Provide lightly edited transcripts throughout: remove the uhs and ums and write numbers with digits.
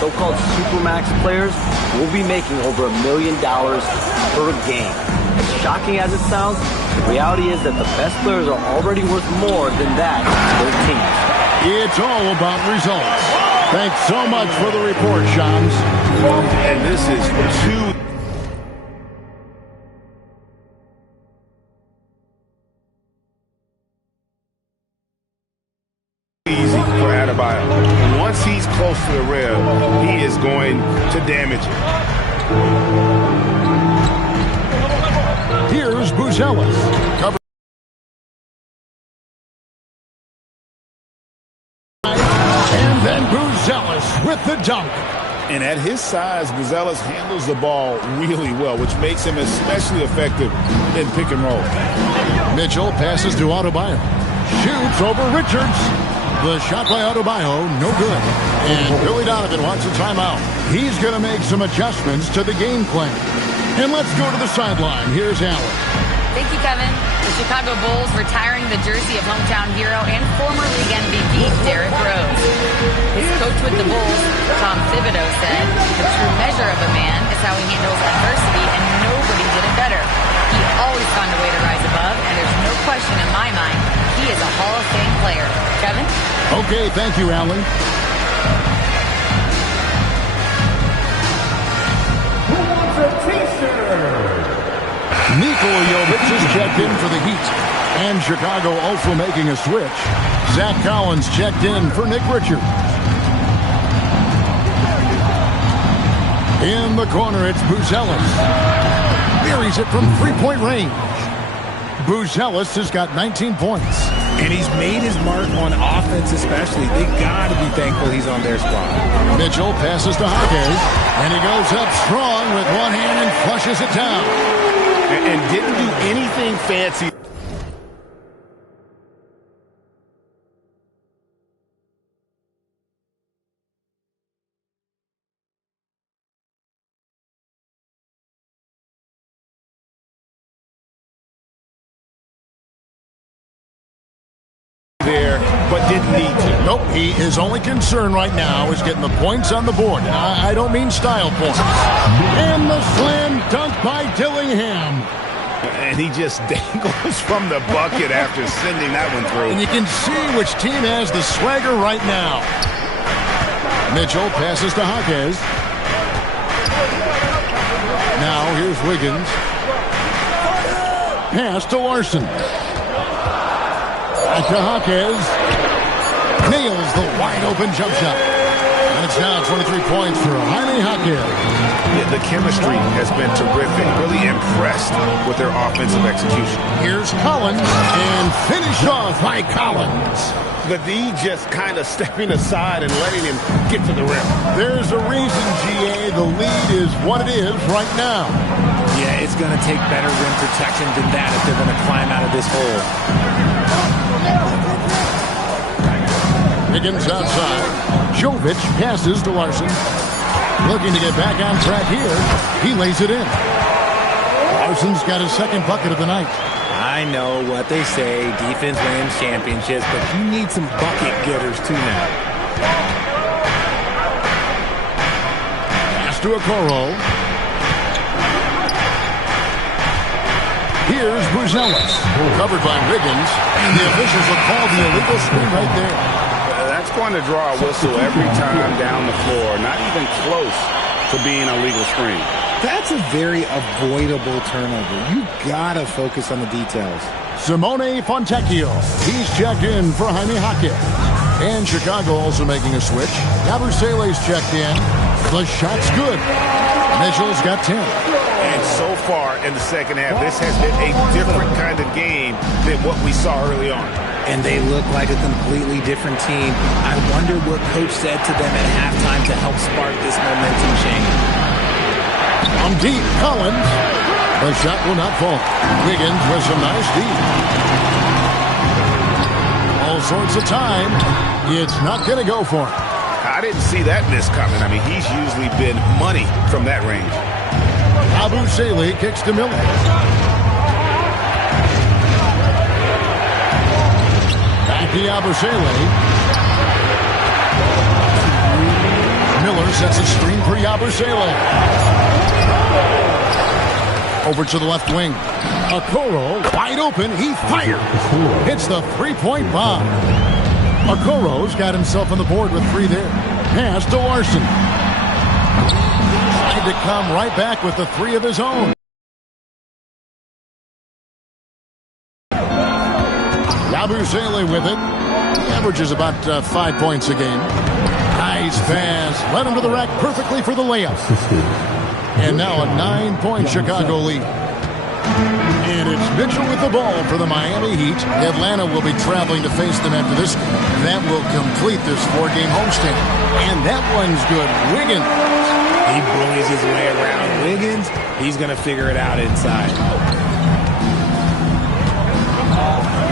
so-called Supermax players will be making over $1 million per game. As shocking as it sounds, the reality is that the best players are already worth more than that to their teams. It's all about results. Thanks so much for the report, Shams. And this is too easy for Adebayo. Once he's close to the rim, he is going to damage it. Here's Buzelis. Cover. And then Buzelis with the dunk. And at his size, Buzelis handles the ball really well, which makes him especially effective in pick and roll. Mitchell passes to Adebayo. Shoots over Richards. The shot by Adebayo, no good. And Billy Donovan wants a timeout. He's going to make some adjustments to the game plan. And let's go to the sideline. Here's Allen. Thank you, Kevin. The Chicago Bulls retiring the jersey of hometown hero and former league MVP Derrick Rose. His coach with the Bulls, Tom Thibodeau, said, "The true measure of a man is how he handles adversity, and nobody did it better. He always found a way to rise above, and there's no question in my mind he is a Hall of Fame player." Kevin? Okay, thank you, Allen. Who wants a t-shirt? Nikola Jovic is checked in for the Heat. And Chicago also making a switch. Zach Collins checked in for Nick Richards. In the corner, it's Buzelis. Buries it from three-point range. Buzelis has got 19 points. And he's made his mark on offense especially. They got to be thankful he's on their squad. Mitchell passes to Jaquez, and he goes up strong with one hand and flushes it down. And didn't do anything fancy. There, but didn't need to. Nope, his only concern right now is getting the points on the board. I don't mean style points. And the slam dunk by Dillingham. And he just dangles from the bucket after sending that one through. And you can see which team has the swagger right now. Mitchell passes to Jaquez. Now here's Wiggins. Pass to Larson. Back to Jaquez. Nails the wide-open jump shot. And it's now 23 points for Jaime Jaquez. Yeah, the chemistry has been terrific. Really impressed with their offensive execution. Here's Collins, and finished off by Collins. The D just kind of stepping aside and letting him get to the rim. There's a reason, GA, the lead is what it is right now. Yeah, it's going to take better rim protection than that if they're going to climb out of this hole. Higgins outside. Jovic passes to Larson. Looking to get back on track here. He lays it in. Larson's got his second bucket of the night. I know what they say, defense wins championships, but you need some bucket getters too now. Pass to Okoro. Here's Buzelis. Covered by Wiggins. And the officials will call the illegal screen right there. That's going to draw a whistle every time down the floor. Not even close to being a legal screen. That's a very avoidable turnover. You got to focus on the details. Simone Fontecchio. He's checked in for Jaime Jaquez. And Chicago also making a switch. Yabusele's checked in. The shot's good. Mitchell's got 10. And so far in the second half, this has been a different kind of game than what we saw early on. And they look like a completely different team. I wonder what coach said to them at halftime to help spark this momentum change. From deep, Collins. The shot will not fall. Wiggins with some nice deep. All sorts of time. It's not going to go for him. I didn't see that miss coming. I mean, he's usually been money from that range. Yabusele kicks to Miller. Back to Yabusele. Miller sets a screen for Yabusele. Over to the left wing. Okoro wide open. He fires. Hits the three-point bomb. Okoro's got himself on the board with 3 there. Pass to Larson. Tried to come right back with the 3 of his own. Yabusele with it. He averages about 5 points a game. Nice pass. Led him to the rack perfectly for the layup. And now a 9-point Chicago lead. And it's Mitchell with the ball for the Miami Heat. Atlanta will be traveling to face them after this game. That will complete this 4-game homestand. And that one's good. Wiggins. He bullies his way around. Wiggins, he's going to figure it out inside.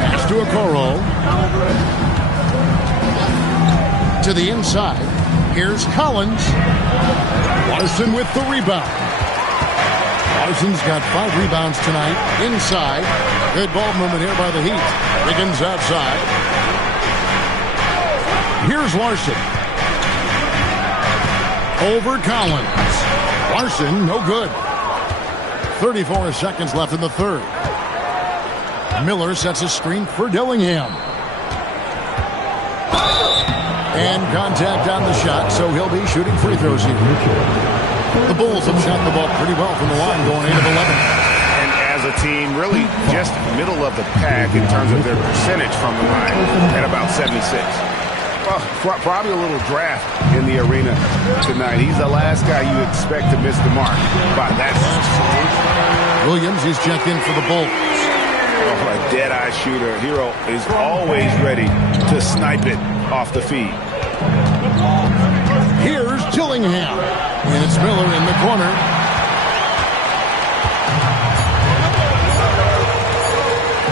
Pass to Okoro. To the inside. Here's Collins. Larson with the rebound. Larson's got 5 rebounds tonight. Inside. Good ball movement here by the Heat. Wiggins outside. Here's Larson. Over Collins. Larson, no good. 34 seconds left in the third. Miller sets a screen for Dillingham. And contact on the shot, so he'll be shooting free throws here. The Bulls have shot the ball pretty well from the line, going 8 of 11. And as a team, really just middle of the pack in terms of their percentage from the line at about 76. Well, probably a little draft in the arena tonight. He's the last guy you expect to miss the mark. But that's Williams is checked in for the Bulls. a dead-eye shooter. Hero is always ready to snipe it off the feed. Here's Dillingham. And it's Miller in the corner.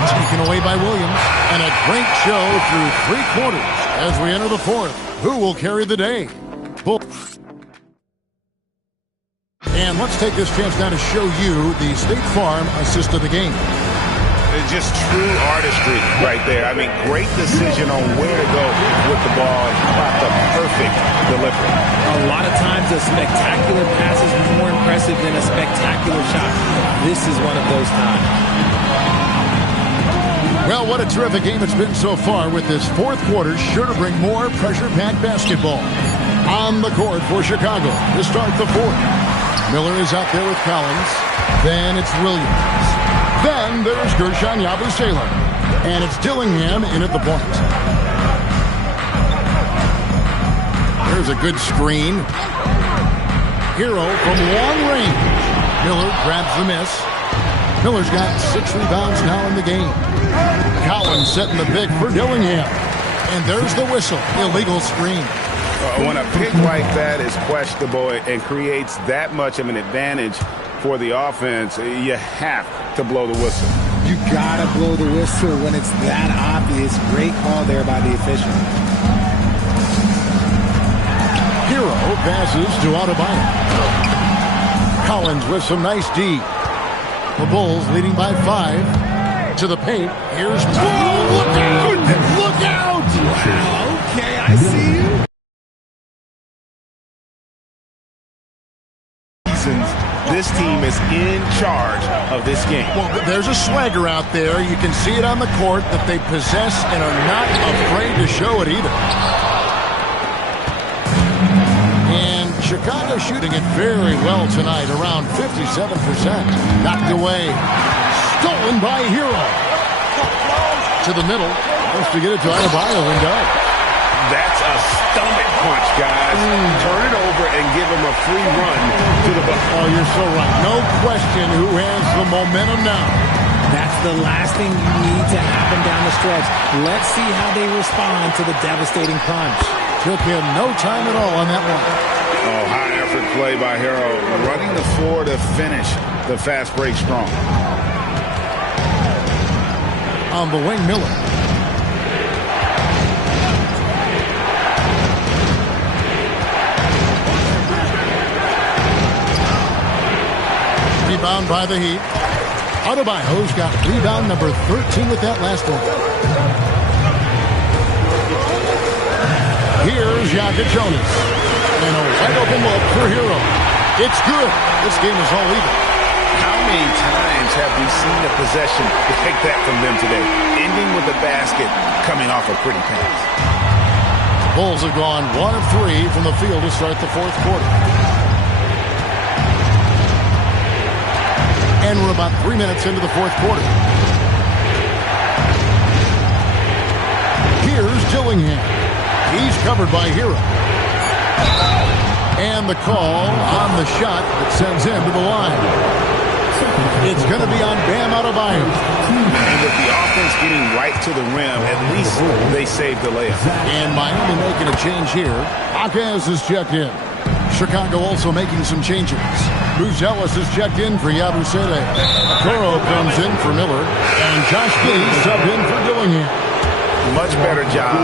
Taken away by Williams. And a great show through 3 quarters as we enter the 4th. Who will carry the day? Bulls. And let's take this chance now to show you the State Farm assist of the game. It's just true artistry right there. I mean, great decision on where to go with the ball and how about the perfect delivery. A lot of times a spectacular pass is more impressive than a spectacular shot. This is one of those times. Well, what a terrific game it's been so far, with this 4th quarter sure to bring more pressure-packed basketball. On the court for Chicago to start the 4th. Miller is out there with Collins. Then it's Williams. Then there's Gershon Yabusele. And it's Dillingham in at the point. There's a good screen. Hero from long range. Miller grabs the miss. Miller's got 6 rebounds now in the game. Collins setting the pick for Dillingham. And there's the whistle. Illegal screen. When a pick like that is questionable and creates that much of an advantage for the offense, you have to blow the whistle. You gotta blow the whistle when it's that obvious. Great call there by the official. Hero passes to Adebayo. Collins with some nice D. The Bulls leading by 5. To the paint. Here's... Oh, look out! Look out! Wow, okay, I see you. This team is in charge of this game. Well, there's a swagger out there. You can see it on the court that they possess and are not afraid to show it either. And Chicago shooting it very well tonight, around 57%. Knocked away. Stolen by Hero. To the middle. Wants to get it to Adebayo and go. That's a stomach punch, guys. Turn it over and give him a free run to the bucket. Oh, you're so right. No question who has the momentum now. That's the last thing you need to happen down the stretch. Let's see how they respond to the devastating punch. Took him no time at all on that one. Oh, high effort play by Hero. Running the floor to finish the fast break strong. On the wing, Miller. Rebound by the Heat. Adebayo's got rebound number 13 with that last one. Here's Jonas. And a wide open look for Hero. It's good. This game is all even. How many times have we seen a possession like that from them today? Ending with a basket, coming off a pretty pass. Bulls have gone 1 of 3 from the field to start the fourth quarter. And we're about 3 minutes into the fourth quarter. Here's Dillingham. He's covered by Hero. And the call on the shot that sends him to the line. It's going to be on Bam Adebayo. And with the offense getting right to the rim, at least they saved the layup. And Miami making a change here. Jaquez is checked in. Chicago also making some changes. Buzelis is checked in for Yabusele. Okoro comes in for Miller. And Josh Giddey subbed in for Dillingham. Much better job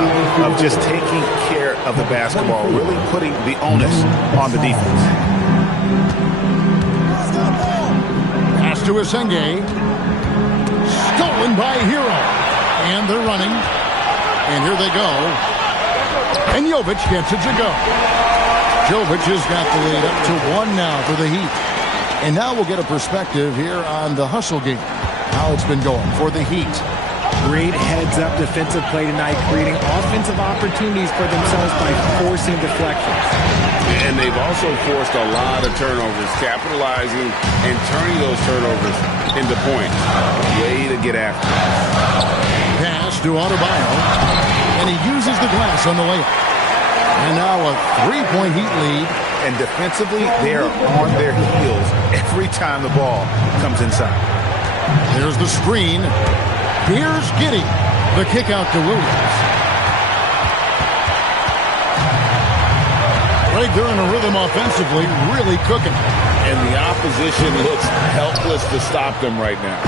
of just taking care of the basketball, really putting the onus on the defense. Pass to Esenge. Stolen by Hero. And they're running. And here they go. And Jovic gets it to go. Jovic has got the lead up to 1 now for the Heat. And now we'll get a perspective here on the hustle game. How it's been going for the Heat. Great heads-up defensive play tonight, creating offensive opportunities for themselves by forcing deflections. And they've also forced a lot of turnovers, capitalizing and turning those turnovers into points. Way to get after it. Pass to Adebayo. And he uses the glass on the layup. And now a 3-point Heat lead. And defensively, they're on their heels every time the ball comes inside. There's the screen. Here's Giddey. The kick out to Williams. Right there in a rhythm offensively, really cooking. And the opposition looks helpless to stop them right now.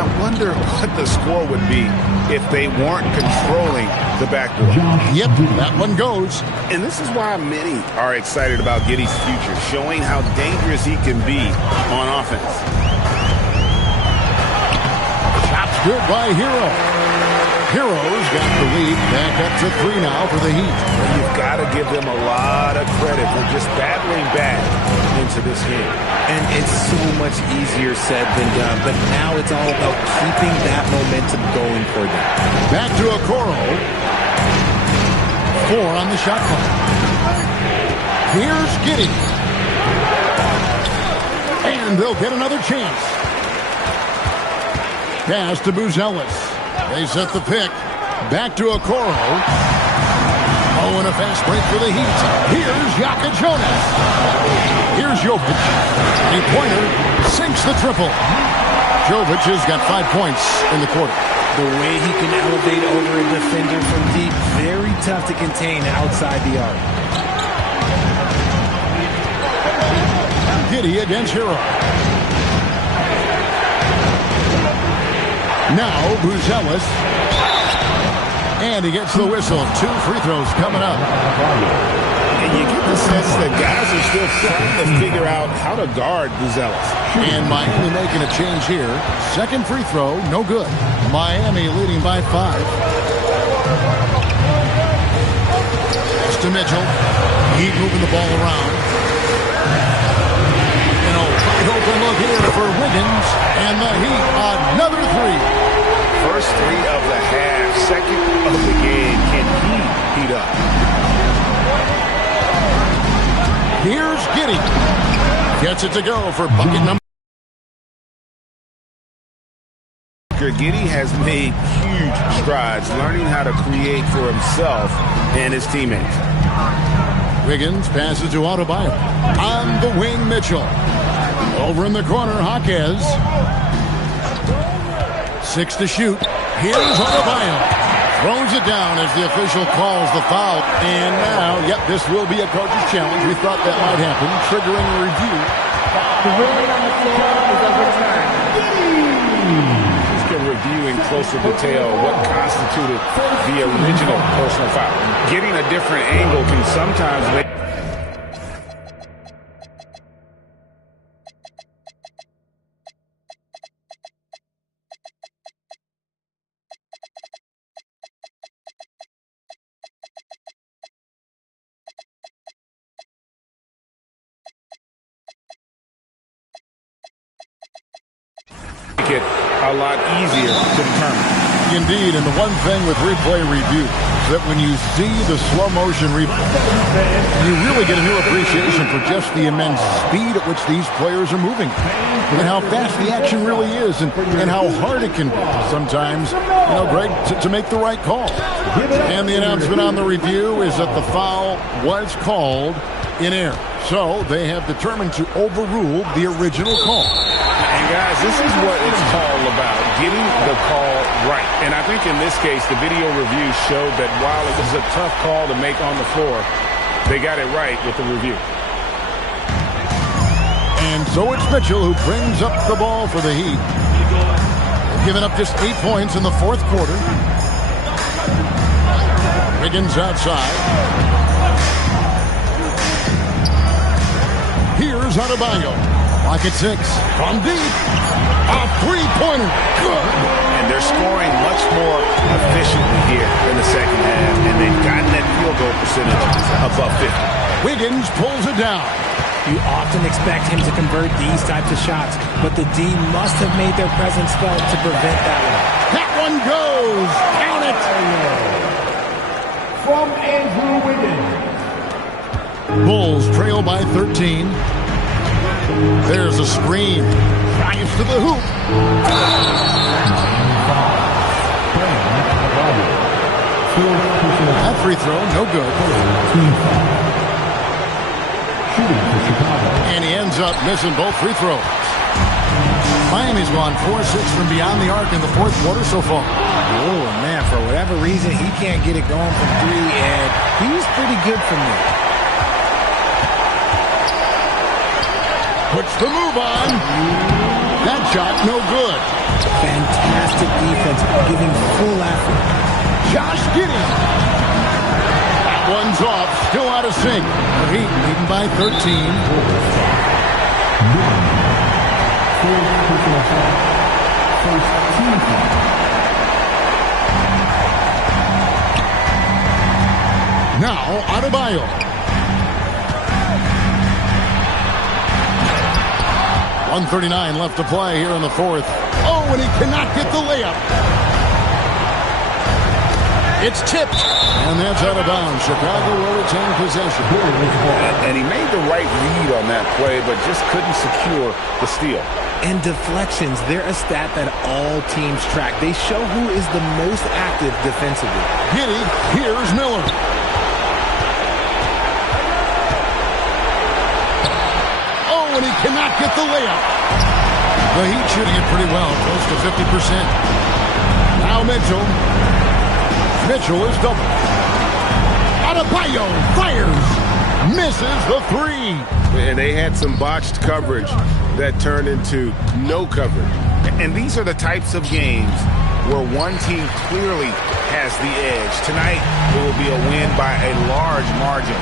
I wonder what the score would be if they weren't controlling the backboard. Yep, that one goes. And this is why many are excited about Giddey's future, showing how dangerous he can be on offense. Good by Hero. Hero's got the lead back up to 3 now for the Heat. You've got to give them a lot of credit for just battling back into this game. And it's so much easier said than done, but now it's all about keeping that momentum going for them. Back to Okoro. 4 on the shot clock. Here's Giddey. And they'll get another chance. Pass to Buzelis. They set the pick. Back to Okoro. Oh, and a fast break for the Heat. Here's Yaka Jonas. Here's Jovic. A pointer sinks the triple. Jovic has got 5 points in the quarter. The way he can elevate over a defender from deep, very tough to contain outside the arc. Giddey against Hero. Now, Buzelis. And he gets the whistle. 2 free throws coming up. And you get the sense that guys are still trying to figure out how to guard Buzelis. And Miami making a change here. Second free throw, no good. Miami leading by 5. Pass to Mitchell. Heat moving the ball around. And a wide open look here for Wiggins. And the Heat, another 3. First 3 of the half, second of the game. Can he heat up? Here's Giddey. Gets it to go for bucket number. Giddey has made huge strides learning how to create for himself and his teammates. Wiggins passes to Adebayo. On the wing, Mitchell. Over in the corner, Jaquez. 6 to shoot. Here's Adebayo. Throws it down as the official calls the foul. And now, yep, this will be a coach's challenge. We thought that might happen, triggering a review. The ruling on the floor is overturned. Just get review in closer detail what constituted the original personal foul. Getting a different angle can sometimes make a lot easier to determine. Indeed, and the one thing with replay review is that when you see the slow motion replay, you really get a new appreciation for just the immense speed at which these players are moving and how fast the action really is and how hard it can be sometimes, Greg, to make the right call. And the announcement on the review is that the foul was called in air. So they have determined to overrule the original call. And guys, this is what it's all about, getting the call right. And I think in this case, the video review showed that while it was a tough call to make on the floor, they got it right with the review. And so it's Mitchell who brings up the ball for the Heat. Giving up just 8 points in the fourth quarter. Wiggins outside. Here's Adebayo. Lock at 6. From deep. A three-pointer. Good. And they're scoring much more efficiently here in the second half. And they've gotten that field goal percentage above 50. Wiggins pulls it down. You often expect him to convert these types of shots, but the D must have made their presence felt to prevent that one. That one goes. Count it. From Andrew Wiggins. Bulls trail by 13. There's a screen. Drives to the hoop. That free throw, no good. And he ends up missing both free throws. Miami's gone 4-6 from beyond the arc in the fourth quarter so far. Oh, man, for whatever reason, he can't get it going from 3, and he was pretty good from there. Puts the move on. That shot, no good. Fantastic defense, giving full effort. Josh Giddey. That one's off, still out of sync. The Heat leading by 13. Now, Adebayo. .139 left to play here in the fourth. Oh, and he cannot get the layup. It's tipped, and that's out of bounds. Chicago will retain possession. And he made the right read on that play, but just couldn't secure the steal. And deflections, they're a stat that all teams track. They show who is the most active defensively. Giddey, here's Miller. Oh, and he cannot get the layup. The Heat shooting it pretty well, close to 50%. Now Mitchell. Mitchell is double. Adebayo fires. Misses the 3. And they had some botched coverage that turned into no coverage. And these are the types of games where one team clearly has the edge. Tonight, it will be a win by a large margin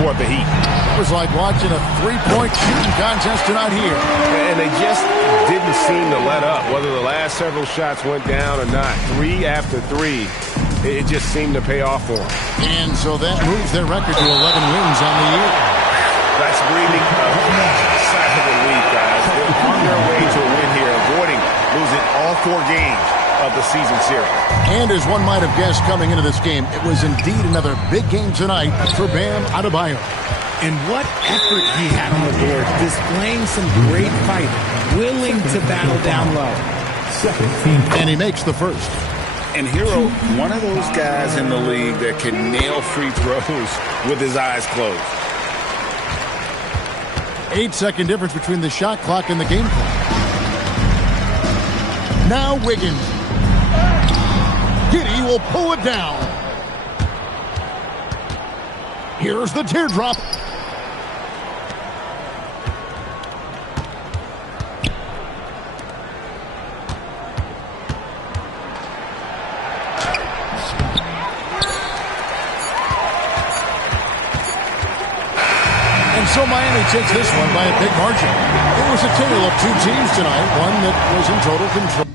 for the Heat. It was like watching a three-point shooting contest tonight here. And they just didn't seem to let up, whether the last several shots went down or not. 3 after 3. It just seemed to pay off for them. And so that moves their record to 11 wins on the year. That's breathing a sigh of relief, guys. They're on their way to a win here, avoiding losing all 4 games of the season series. And as one might have guessed coming into this game, it was indeed another big game tonight for Bam Adebayo. And what effort he had on the board, displaying some great fight, willing to battle down low. And he makes the first. And Hero, one of those guys in the league that can nail free throws with his eyes closed. 8-second difference between the shot clock and the game clock. Now Wiggins. Giddey will pull it down. Here's the teardrop. So Miami takes this one by a big margin. It was a tale of 2 teams tonight, one that was in total control.